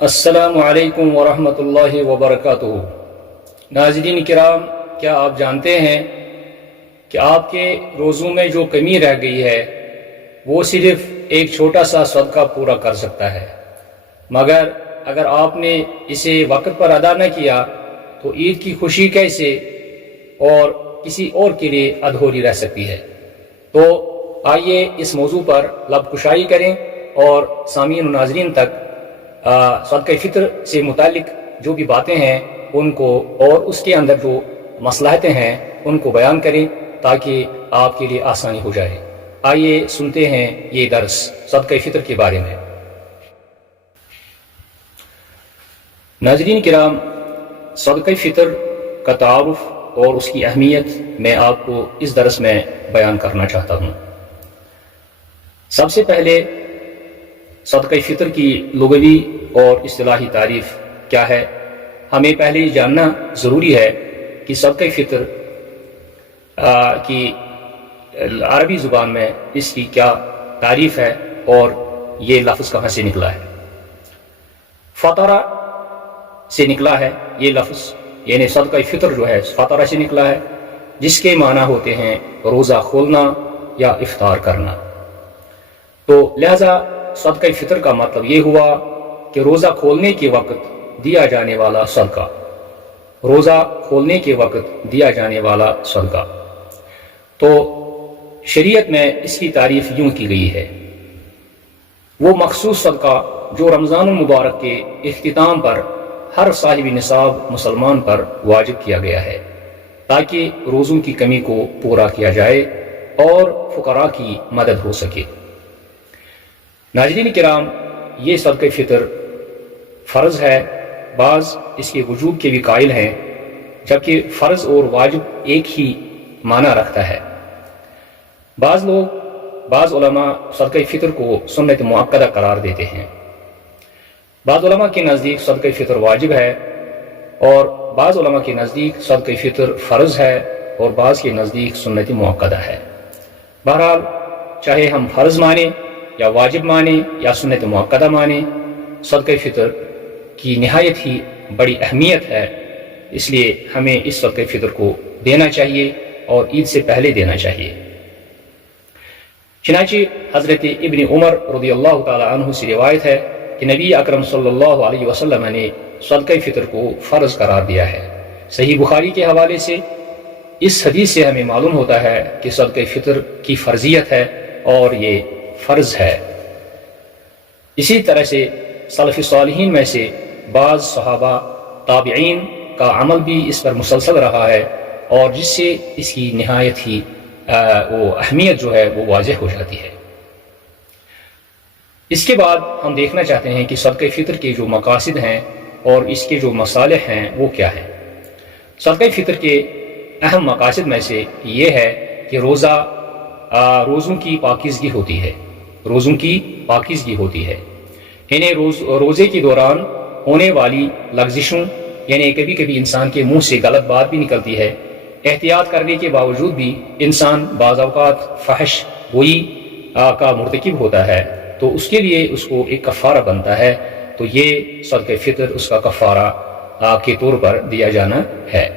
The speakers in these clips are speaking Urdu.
السلام علیکم ورحمۃ اللہ وبرکاتہ۔ ناظرین کرام، کیا آپ جانتے ہیں کہ آپ کے روزوں میں جو کمی رہ گئی ہے وہ صرف ایک چھوٹا سا صدقہ پورا کر سکتا ہے، مگر اگر آپ نے اسے وقت پر ادا نہ کیا تو عید کی خوشی کیسے اور کسی اور کے لیے ادھوری رہ سکتی ہے۔ تو آئیے اس موضوع پر لب کشائی کریں اور سامعین و ناظرین تک صدقہ فطر سے متعلق جو بھی باتیں ہیں ان کو اور اس کے اندر جو مصلحتیں ہیں ان کو بیان کریں تاکہ آپ کے لیے آسانی ہو جائے۔ آئیے سنتے ہیں یہ درس صدقہ فطر کے بارے میں۔ ناظرین کرام، صدقہ فطر کا تعارف اور اس کی اہمیت میں آپ کو اس درس میں بیان کرنا چاہتا ہوں۔ سب سے پہلے صدقہ فطر کی لغوی اور اصطلاحی تعریف کیا ہے، ہمیں پہلے یہ جاننا ضروری ہے کہ صدقہ فطر کی عربی زبان میں اس کی کیا تعریف ہے اور یہ لفظ کہاں سے نکلا ہے۔ فطرہ سے نکلا ہے یہ لفظ، یعنی صدقہ فطر جو ہے فطرہ سے نکلا ہے، جس کے معنی ہوتے ہیں روزہ کھولنا یا افطار کرنا۔ تو لہذا صدقہ فطر کا مطلب یہ ہوا کہ روزہ کھولنے کے وقت دیا جانے والا صدقہ، روزہ کھولنے کے وقت دیا جانے والا صدقہ۔ تو شریعت میں اس کی تعریف یوں کی گئی ہے، وہ مخصوص صدقہ جو رمضان المبارک کے اختتام پر ہر صاحب نصاب مسلمان پر واجب کیا گیا ہے تاکہ روزوں کی کمی کو پورا کیا جائے اور فقراء کی مدد ہو سکے۔ ناظرین کرام، یہ صدقہ فطر فرض ہے، بعض اس کے وجوب کے بھی قائل ہیں، جبکہ فرض اور واجب ایک ہی معنی رکھتا ہے۔ بعض علماء صدقہ فطر کو سنت مؤکدہ قرار دیتے ہیں۔ بعض علماء کے نزدیک صدقہ فطر واجب ہے اور بعض علماء کے نزدیک صدقہ فطر فرض ہے اور بعض کے نزدیک سنت مؤکدہ ہے۔ بہرحال چاہے ہم فرض مانیں یا واجب مانیں یا سنت مؤکدہ مانیں، صدقہ فطر کی نہایت ہی بڑی اہمیت ہے، اس لیے ہمیں اس صدقہ فطر کو دینا چاہیے اور عید سے پہلے دینا چاہیے۔ چنانچہ حضرت ابن عمر رضی اللہ تعالی عنہ سے روایت ہے کہ نبی اکرم صلی اللہ علیہ وسلم نے صدقہ فطر کو فرض قرار دیا ہے۔ صحیح بخاری کے حوالے سے اس حدیث سے ہمیں معلوم ہوتا ہے کہ صدقہ فطر کی فرضیت ہے اور یہ فرض ہے۔ اسی طرح سے سلف صالحین میں سے بعض صحابہ تابعین کا عمل بھی اس پر مسلسل رہا ہے اور جس سے اس کی نہایت ہی وہ اہمیت جو ہے وہ واضح ہو جاتی ہے۔ اس کے بعد ہم دیکھنا چاہتے ہیں کہ صدقہ فطر کے جو مقاصد ہیں اور اس کے جو مصالح ہیں وہ کیا ہیں۔ صدقہ فطر کے اہم مقاصد میں سے یہ ہے کہ روزوں کی پاکیزگی ہوتی ہے، روزوں کی پاکیزگی ہوتی ہے، یعنی روزے کے دوران ہونے والی لغزشوں، یعنی کبھی کبھی انسان کے منہ سے غلط بات بھی نکلتی ہے، احتیاط کرنے کے باوجود بھی انسان بعض اوقات فحش گوئی کا مرتکب ہوتا ہے تو اس کے لیے اس کو ایک کفارہ بنتا ہے، تو یہ صدقہ فطر اس کا کفارہ کے طور پر دیا جانا ہے۔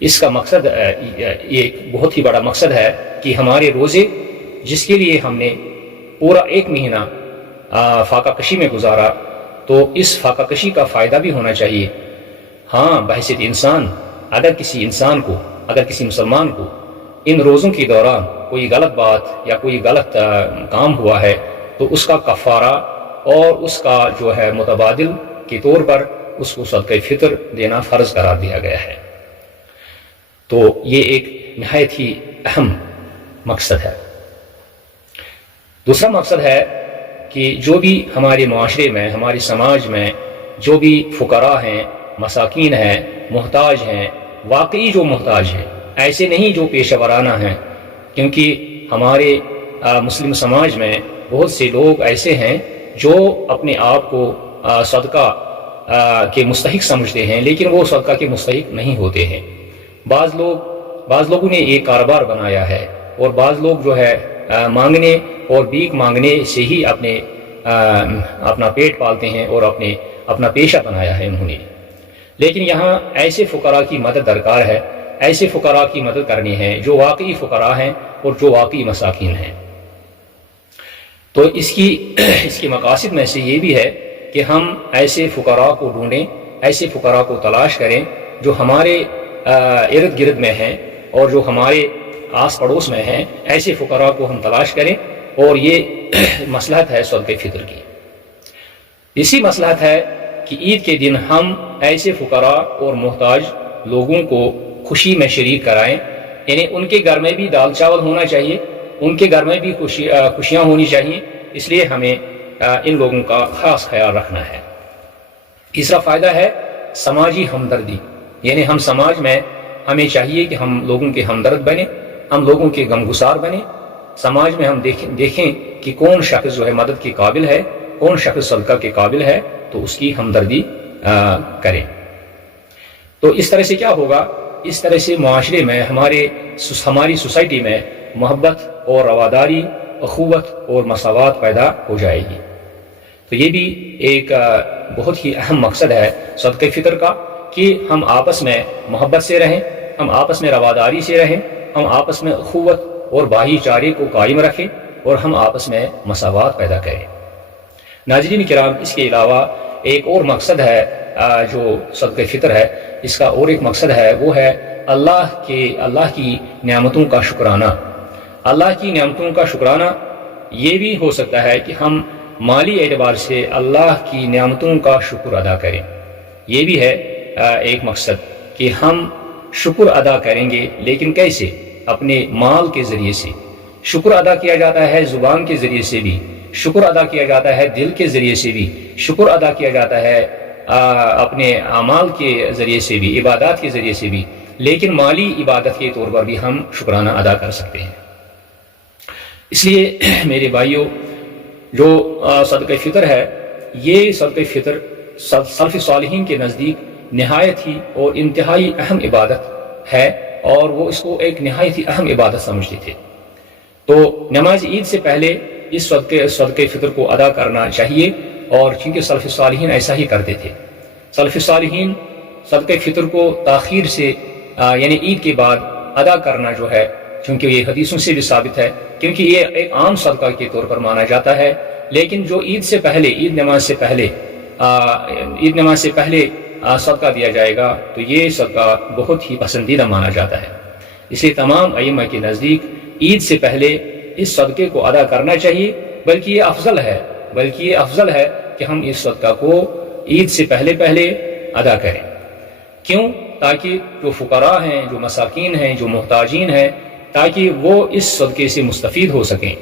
اس کا مقصد یہ بہت ہی بڑا مقصد ہے کہ ہمارے روزے جس کے لیے ہم نے پورا ایک مہینہ فاقہ کشی میں گزارا تو اس فاقہ کشی کا فائدہ بھی ہونا چاہیے۔ ہاں، بحیثیت انسان اگر کسی مسلمان کو ان روزوں کے دوران کوئی غلط بات یا کوئی غلط کام ہوا ہے تو اس کا کفارہ اور اس کا جو ہے متبادل کے طور پر اس کو صدقہ فطر دینا فرض قرار دیا گیا ہے۔ تو یہ ایک نہایت ہی اہم مقصد ہے۔ دوسرا مقصد ہے کہ جو بھی ہمارے معاشرے میں، ہمارے سماج میں جو بھی فقراء ہیں، مساکین ہیں، محتاج ہیں، واقعی جو محتاج ہیں، ایسے نہیں جو پیشہ ورانہ ہیں، کیونکہ ہمارے مسلم سماج میں بہت سے لوگ ایسے ہیں جو اپنے آپ کو صدقہ کے مستحق سمجھتے ہیں لیکن وہ صدقہ کے مستحق نہیں ہوتے ہیں۔ بعض لوگوں نے ایک کاروبار بنایا ہے اور بعض لوگ جو ہے مانگنے اور بھیک مانگنے سے ہی اپنے اپنا پیٹ پالتے ہیں اور اپنا پیشہ بنایا ہے انہوں نے. لیکن یہاں ایسے فقراء کی مدد درکار ہے، ایسے فقراء کی مدد کرنی ہے جو واقعی فقراء ہیں اور جو واقعی مساکین ہیں. تو اس کی مقاصد میں سے یہ بھی ہے کہ ہم ایسے فقراء کو ڈھونڈیں، ایسے فقراء کو تلاش کریں جو ہمارے ارد گرد میں ہیں اور جو ہمارے آس پڑوس میں ہیں. ایسے فقراء کو ہم تلاش کریں، اور یہ مصلحت ہے صدقہ فطر کی. اسی مصلحت ہے کہ عید کے دن ہم ایسے فقراء اور محتاج لوگوں کو خوشی میں شریک کرائیں. یعنی ان کے گھر میں بھی دال چاول ہونا چاہیے، ان کے گھر میں بھی خوشیاں ہونی چاہیے. اس لیے ہمیں ان لوگوں کا خاص خیال رکھنا ہے. تیسرا فائدہ ہے سماجی ہمدردی. یعنی ہم سماج میں ہمیں چاہیے کہ ہم لوگوں کے ہمدرد بنیں، ہم لوگوں کے غمگسار بنیں. سماج میں ہم دیکھیں کہ کون شخص جو ہے مدد کے قابل ہے، کون شخص صدقہ کے قابل ہے، تو اس کی ہمدردی کریں. تو اس طرح سے کیا ہوگا؟ اس طرح سے معاشرے میں ہماری سوسائٹی میں محبت اور رواداری، اخوت اور مساوات پیدا ہو جائے گی. تو یہ بھی ایک بہت ہی اہم مقصد ہے صدقہ فطر کا، کہ ہم آپس میں محبت سے رہیں، ہم آپس میں رواداری سے رہیں، ہم آپس میں اخوت اور بھائی چارے کو قائم رکھیں اور ہم آپس میں مساوات پیدا کریں. ناظرین کرام، اس کے علاوہ ایک اور مقصد ہے جو صدقہ فطر ہے، اس کا اور ایک مقصد ہے، وہ ہے اللہ کی نعمتوں کا شکرانہ. اللہ کی نعمتوں کا شکرانہ یہ بھی ہو سکتا ہے کہ ہم مالی اعتبار سے اللہ کی نعمتوں کا شکر ادا کریں. یہ بھی ہے ایک مقصد کہ ہم شکر ادا کریں گے، لیکن کیسے؟ اپنے مال کے ذریعے سے. شکر ادا کیا جاتا ہے زبان کے ذریعے سے بھی، شکر ادا کیا جاتا ہے دل کے ذریعے سے بھی، شکر ادا کیا جاتا ہے اپنے اعمال کے ذریعے سے بھی، عبادات کے ذریعے سے بھی. لیکن مالی عبادت کے طور پر بھی ہم شکرانہ ادا کر سکتے ہیں. اس لیے میرے بھائیوں، جو صدقہ فطر ہے، یہ صدقہ فطر سلف صالحین کے نزدیک نہایت ہی اور انتہائی اہم عبادت ہے، اور وہ اس کو ایک نہایت ہی اہم عبادت سمجھتے تھے. تو نماز عید سے پہلے اس صدقہ فطر کو ادا کرنا چاہیے، اور چونکہ سلف صالحین ایسا ہی کرتے تھے. سلف صالحین صدقہ فطر کو تاخیر سے یعنی عید کے بعد ادا کرنا جو ہے، چونکہ یہ حدیثوں سے بھی ثابت ہے، کیونکہ یہ ایک عام صدقہ کے طور پر مانا جاتا ہے. لیکن جو عید نماز سے پہلے صدقہ دیا جائے گا، تو یہ صدقہ بہت ہی پسندیدہ مانا جاتا ہے. اس لیے تمام ائمہ کے نزدیک عید سے پہلے اس صدقے کو ادا کرنا چاہیے، بلکہ یہ افضل ہے کہ ہم اس صدقہ کو عید سے پہلے ادا کریں. کیوں؟ تاکہ جو فقراء ہیں، جو مساکین ہیں، جو محتاجین ہیں، تاکہ وہ اس صدقے سے مستفید ہو سکیں.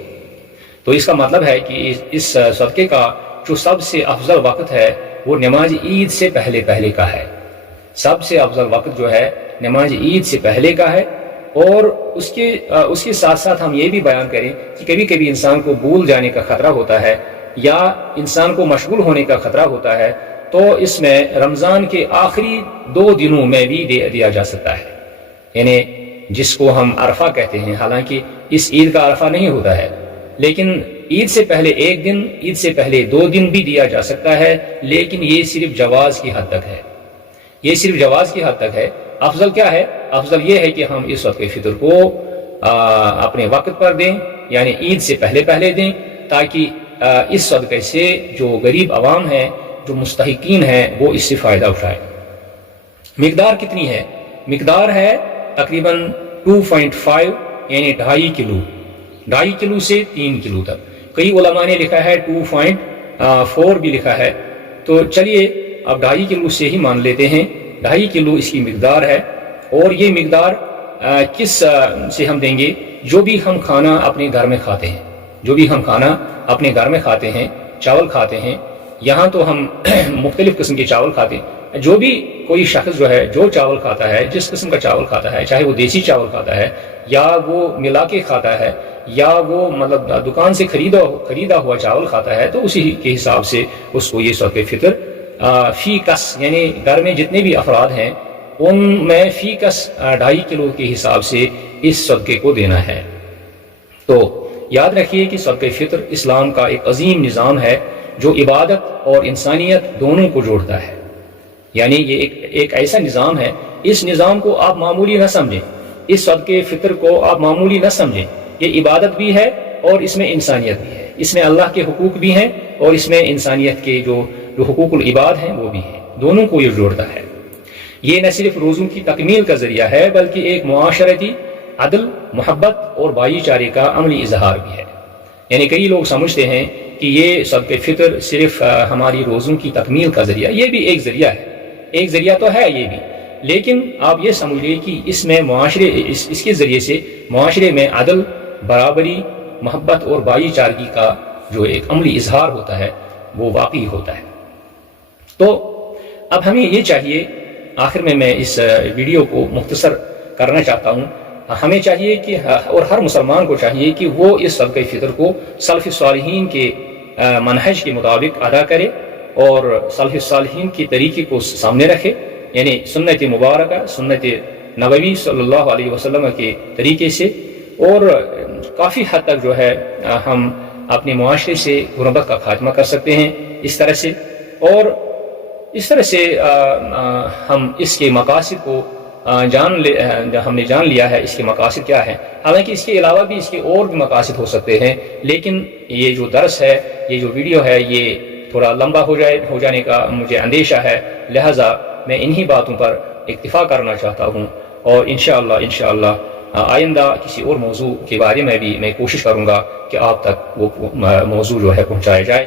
تو اس کا مطلب ہے کہ اس صدقے کا جو سب سے افضل وقت ہے وہ نماز عید سے پہلے کا ہے. سب سے افضل وقت جو ہے نماز عید سے پہلے کا ہے. اور اس کے ساتھ ساتھ ہم یہ بھی بیان کریں کہ کبھی انسان کو بھول جانے کا خطرہ ہوتا ہے، یا انسان کو مشغول ہونے کا خطرہ ہوتا ہے، تو اس میں رمضان کے آخری 2 دنوں میں بھی دیا جا سکتا ہے. یعنی جس کو ہم عرفہ کہتے ہیں، حالانکہ اس عید کا عرفہ نہیں ہوتا ہے، لیکن عید سے پہلے 1 دن، عید سے پہلے 2 دن بھی دیا جا سکتا ہے. لیکن یہ صرف جواز کی حد تک ہے. افضل کیا ہے؟ افضل یہ ہے کہ ہم اس صدقہ فطر کو اپنے وقت پر دیں، یعنی عید سے پہلے دیں، تاکہ اس صدقے سے جو غریب عوام ہیں، جو مستحقین ہیں، وہ اس سے فائدہ اٹھائیں. مقدار کتنی ہے؟ مقدار ہے تقریباً 2.5 یعنی 2.5 کلو سے 3 کلو تک. کئی علماء نے لکھا ہے 2.4 بھی لکھا ہے. تو چلیے اب 2.5 کلو سے ہی مان لیتے ہیں. 2.5 کلو اس کی مقدار ہے. اور یہ مقدار کس سے ہم دیں گے؟ جو بھی ہم کھانا اپنے گھر میں کھاتے ہیں، چاول کھاتے ہیں. یہاں تو ہم مختلف قسم کے چاول کھاتے ہیں. جو بھی کوئی شخص جو ہے جو چاول کھاتا ہے، جس قسم کا چاول کھاتا ہے، چاہے وہ دیسی چاول کھاتا ہے، یا وہ ملا کے کھاتا ہے، یا وہ دکان سے خریدا ہوا چاول کھاتا ہے، تو اسی کے حساب سے اس کو یہ صدقہ فطر فی کس، یعنی گھر میں جتنے بھی افراد ہیں ان میں فی کس 2.5 کلو کے حساب سے اس صدقے کو دینا ہے. تو یاد رکھیے کہ صدقہ فطر اسلام کا ایک عظیم نظام ہے. جو عبادت اور انسانیت دونوں کو جوڑتا ہے. یعنی یہ ایک ایسا نظام ہے، اس نظام کو آپ معمولی نہ سمجھیں، اس صدقے فطر کو آپ معمولی نہ سمجھیں. یہ عبادت بھی ہے اور اس میں انسانیت بھی ہے، اس میں اللہ کے حقوق بھی ہیں اور اس میں انسانیت کے جو حقوق العباد ہیں وہ بھی ہیں. دونوں کو یہ جوڑتا ہے. یہ نہ صرف روزوں کی تکمیل کا ذریعہ ہے بلکہ ایک معاشرتی عدل، محبت اور بھائی چارے کا عملی اظہار بھی ہے. یعنی کئی لوگ سمجھتے ہیں کہ یہ صدقہ فطر صرف ہماری روزوں کی تکمیل کا ذریعہ، یہ بھی ایک ذریعہ ہے، ایک ذریعہ تو ہے یہ بھی، لیکن آپ یہ سمجھ لیں کہ اس میں اس کے ذریعے سے معاشرے میں عدل، برابری، محبت اور بھائی چارگی کا جو ایک عملی اظہار ہوتا ہے وہ واقعی ہوتا ہے. تو اب ہمیں یہ چاہیے، آخر میں اس ویڈیو کو مختصر کرنا چاہتا ہوں، ہمیں چاہیے کہ اور ہر مسلمان کو چاہیے کہ وہ اس صدقہ فطر کو سلف صالحین کے منہج کے مطابق ادا کرے اور سلف صالحین کے طریقے کو سامنے رکھے. یعنی سنت مبارکہ، سنت نبوی صلی اللہ علیہ وسلم کے طریقے سے. اور کافی حد تک جو ہے ہم اپنے معاشرے سے غربت کا خاتمہ کر سکتے ہیں اس طرح سے. اور اس طرح سے ہم اس کے مقاصد کو ہم نے جان لیا ہے، اس کے مقاصد کیا ہے. حالانکہ اس کے علاوہ بھی اس کے اور بھی مقاصد ہو سکتے ہیں، لیکن یہ جو درس ہے، یہ جو ویڈیو ہے، یہ تھوڑا لمبا ہو جانے کا مجھے اندیشہ ہے، لہٰذا میں انہی باتوں پر اکتفا کرنا چاہتا ہوں. اور انشاءاللہ آئندہ کسی اور موضوع کے بارے میں بھی میں کوشش کروں گا کہ آپ تک وہ موضوع جو ہے پہنچایا جائے.